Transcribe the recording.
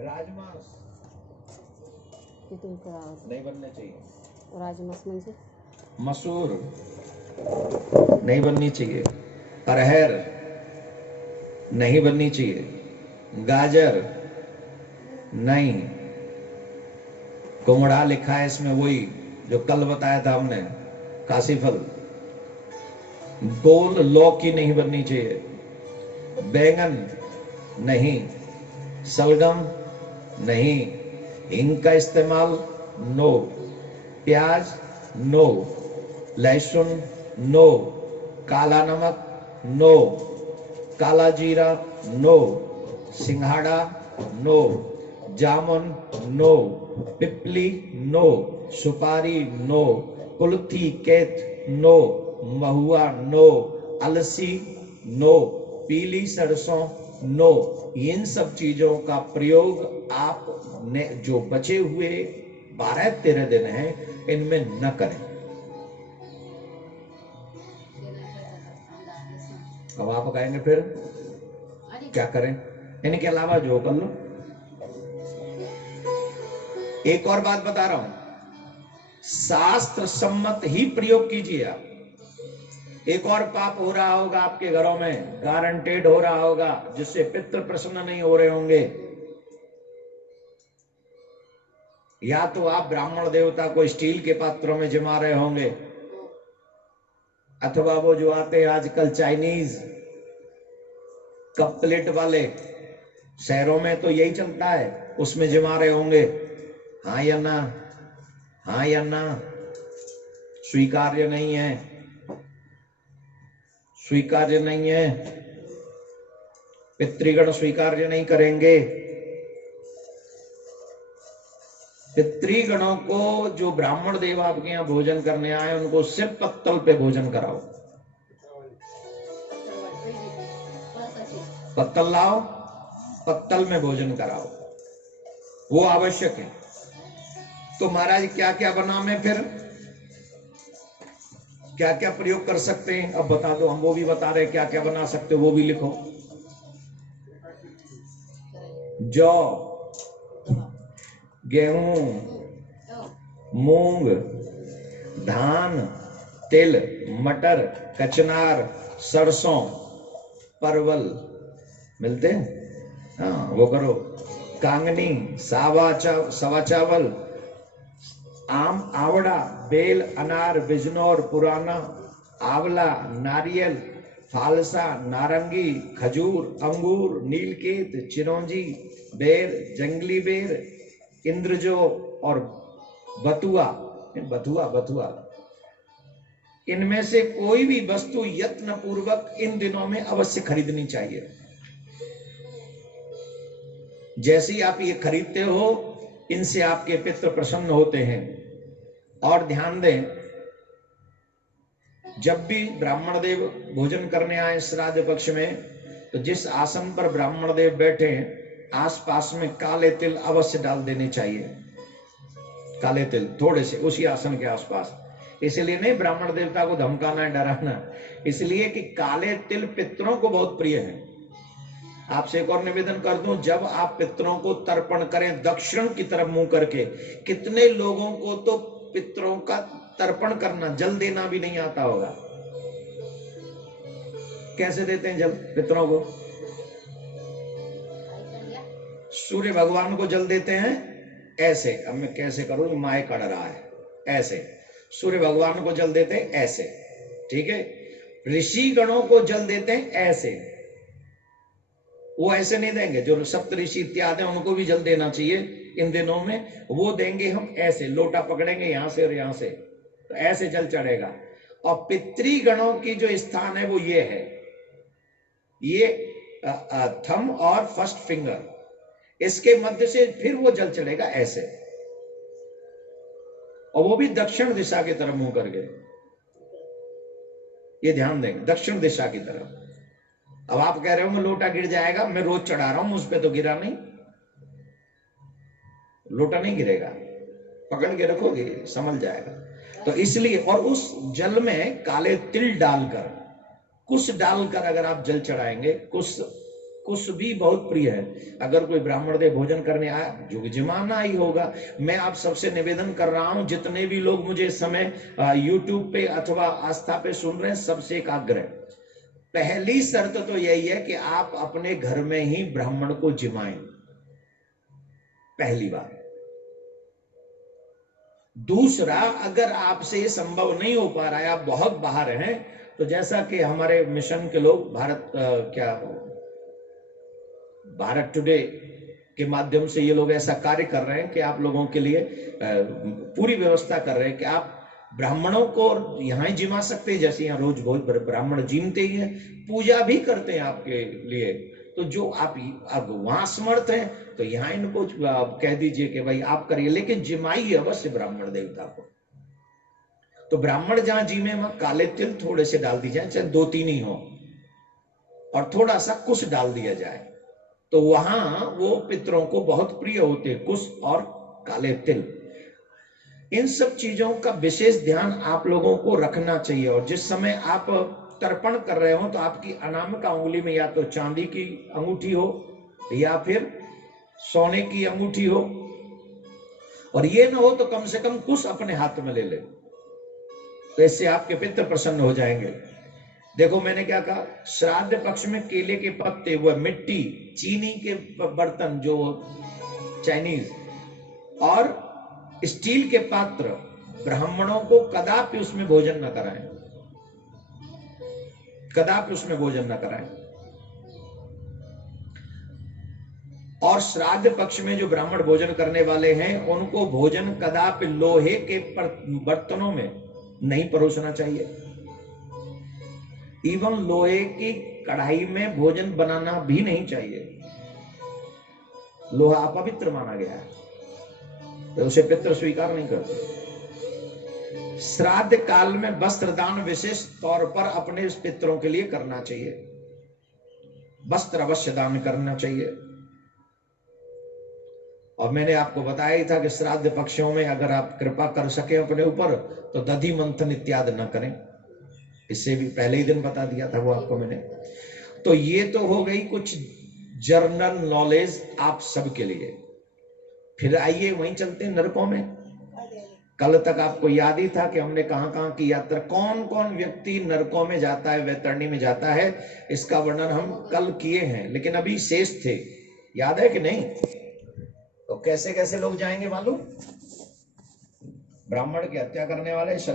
राजमास नहीं बनने चाहिए, राजमास म्हणजे मसूर नहीं बननी चाहिए, अरहर नहीं बननी चाहिए, गाजर नहीं, कुमड़ा लिखा है इसमें वही जो कल बताया था हमने, काशीफल। गोल लौकी नहीं बननी चाहिए, बैंगन नहीं, सलगम नहीं, हिंग का इस्तेमाल नो, प्याज नो, लहसुन नो, काला नमक नो, काला जीरा नो, सिंघाड़ा नो, जामुन नो, पिपली नो, सुपारी नो, कुल्थी केत नो, महुआ नो, अलसी नो, पीली सरसों नो। इन सब चीजों का प्रयोग आप ने जो बचे हुए 12-13 दिन हैं इनमें न करें। अब आप कहेंगे फिर क्या करें, इनके अलावा जो कर लो। एक और बात बता रहा हूं, शास्त्र सम्मत ही प्रयोग कीजिए आप। एक और पाप हो रहा होगा आपके घरों में, गारंटेड हो रहा होगा, जिससे पितृ प्रसन्न नहीं हो रहे होंगे। या तो आप ब्राह्मण देवता को स्टील के पात्रों में जमा रहे होंगे, अथवा वो जो आते हैं आजकल चाइनीज कप प्लेट वाले, शहरों में तो यही चलता है, उसमें जमा रहे होंगे। हाँ या ना, हाँ या ना, स्वीकार्य नहीं है, स्वीकार्य नहीं है, पितृगण स्वीकार्य नहीं करेंगे। पितृगणों को जो ब्राह्मण देव आपके यहाँ भोजन करने आए उनको सिर्फ पत्तल पे भोजन कराओ, पत्तल लाओ, पत्तल में भोजन कराओ, वो आवश्यक है। तो महाराज क्या क्या बना में फिर क्या क्या प्रयोग कर सकते हैं, अब बता दो, हम वो भी बता रहे क्या क्या बना सकते हो वो भी लिखो। जौ, गेहूं, मूंग, धान, तिल, मटर, कचनार, सरसों, परवल मिलते हैं, हाँ वो करो। कांगनी, सवा चावल, आम, आवड़ा, बेल, अनार, बिजनौर, पुराना, आंवला, नारियल, फालसा, नारंगी, खजूर, अंगूर, नीलकेत, चिरौंजी, बेर, जंगली बेर, इंद्रजो और बथुआ, बथुआ, इनमें से कोई भी वस्तु यत्न पूर्वक इन दिनों में अवश्य खरीदनी चाहिए। जैसे ही आप ये खरीदते हो इनसे आपके पितृ प्रसन्न होते हैं। और ध्यान दें, जब भी ब्राह्मण देव भोजन करने आए श्राद्ध पक्ष में, तो जिस आसन पर ब्राह्मण देव बैठे हैं आसपास में काले तिल अवश्य डाल देने चाहिए, काले तिल थोड़े से उसी आसन के आसपास। इसलिए नहीं ब्राह्मण देवता को धमकाना है, डराना, इसलिए कि काले तिल पितरों को बहुत प्रिय है। आपसे एक और निवेदन कर दूं, जब आप पितरों को तर्पण करें दक्षिण की तरफ मुंह करके, कितने लोगों को तो पितरों का तर्पण करना, जल देना भी नहीं आता होगा। कैसे देते हैं जल पितरों को? सूर्य भगवान को जल देते हैं ऐसे, अब मैं कैसे करूं, माए कड़ रहा है, ऐसे सूर्य भगवान को जल देते हैं ऐसे, ठीक है। ऋषि गणों को जल देते हैं ऐसे, वो ऐसे नहीं देंगे, जो सप्त ऋषि इत्यादि उनको भी जल देना चाहिए इन दिनों में, वो देंगे हम ऐसे, लोटा पकड़ेंगे यहां से और यहां से, तो ऐसे जल चढ़ेगा। और पितृगणों की जो स्थान है वो ये है, ये थंब और फर्स्ट फिंगर, इसके मध्य से फिर वो जल चढ़ेगा ऐसे, और वो भी दक्षिण दिशा की तरफ मुंह करके, ये ध्यान देंगे, दक्षिण दिशा की तरफ। अब आप कह रहे हो मैं लोटा गिर जाएगा, मैं रोज चढ़ा रहा हूं उस पर, तो गिरा नहीं, लोटा नहीं गिरेगा, पकड़ के रखोगे संभल जाएगा। तो इसलिए, और उस जल में काले तिल डालकर, कुश डालकर अगर आप जल चढ़ाएंगे, कुश भी बहुत प्रिय है। अगर कोई ब्राह्मण देव भोजन करने आया, जुग जमाना ही होगा। मैं आप सबसे निवेदन कर रहा हूं, जितने भी लोग मुझे इस समय यूट्यूब पे अथवा आस्था पे सुन रहे हैं, सबसे एक आग्रह, पहली शर्त तो यही है कि आप अपने घर में ही ब्राह्मण को जिमाएं, पहली बात। दूसरा, अगर आपसे ये संभव नहीं हो पा रहा है, आप बहुत बाहर हैं, तो जैसा कि हमारे मिशन के लोग भारत टुडे के माध्यम से ये लोग ऐसा कार्य कर रहे हैं कि आप लोगों के लिए पूरी व्यवस्था कर रहे हैं कि आप ब्राह्मणों को यहां ही जिमा सकते हैं, जैसे यहाँ रोज बहुत ब्राह्मण जिमते ही हैं, पूजा भी करते हैं आपके लिए। तो जो आप वहां समर्थ हैं तो यहाँ इनको कह दीजिए कि भाई आप करिए, लेकिन जिमाइए अवश्य ब्राह्मण देवता को। तो ब्राह्मण जहां जिमे वहां काले तिल थोड़े से डाल दी जाए, चाहे 2-3 ही हो, और थोड़ा सा कुश डाल दिया जाए, तो वहां वो पितरों को बहुत प्रिय होते, कुश और काले तिल। इन सब चीजों का विशेष ध्यान आप लोगों को रखना चाहिए। और जिस समय आप तर्पण कर रहे हो तो आपकी अनामिका उंगली में या तो चांदी की अंगूठी हो या फिर सोने की अंगूठी हो, और ये ना हो तो कम से कम कुश अपने हाथ में ले ले, तो इससे आपके पितर प्रसन्न हो जाएंगे। देखो मैंने क्या कहा, श्राद्ध पक्ष में केले के पत्ते, वह मिट्टी, चीनी के बर्तन जो चाइनीज, और स्टील के पात्र, ब्राह्मणों को कदापि उसमें भोजन न कराएं, कदापि उसमें भोजन न कराएं। और श्राद्ध पक्ष में जो ब्राह्मण भोजन करने वाले हैं उनको भोजन कदापि लोहे के बर्तनों में नहीं परोसना चाहिए। इवन लोहे की कढ़ाई में भोजन बनाना भी नहीं चाहिए, लोहा अपवित्र माना गया है, तो उसे पितृ स्वीकार नहीं करते। श्राद्ध काल में वस्त्र दान विशेष तौर पर अपने पितरों के लिए करना चाहिए, वस्त्र अवश्य दान करना चाहिए। और मैंने आपको बताया ही था कि श्राद्ध पक्षों में अगर आप कृपा कर सके अपने ऊपर तो दधि मंथन इत्यादि न करें, इससे भी पहले ही दिन बता दिया था वो आपको मैंने। तो ये तो हो गई कुछ जर्नल नॉलेज आप सबके लिए। फिर आइए वहीं चलते हैं नरकों में। कल तक आपको याद ही था कि हमने कहां कहां की यात्रा, कौन कौन व्यक्ति नरकों में जाता है, वैतरणी में जाता है, इसका वर्णन हम कल किए हैं, लेकिन अभी शेष थे, याद है कि नहीं? तो कैसे कैसे लोग जाएंगे मालूम? ब्राह्मण की हत्या करने वाले,